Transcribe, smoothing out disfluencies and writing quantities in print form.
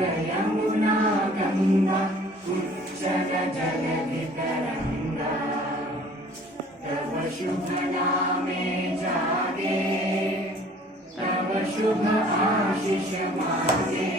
यमुना गंगा उच्चल जलधितरंगा तव शुभ नामे जागे तव शुभ आशीष मांगे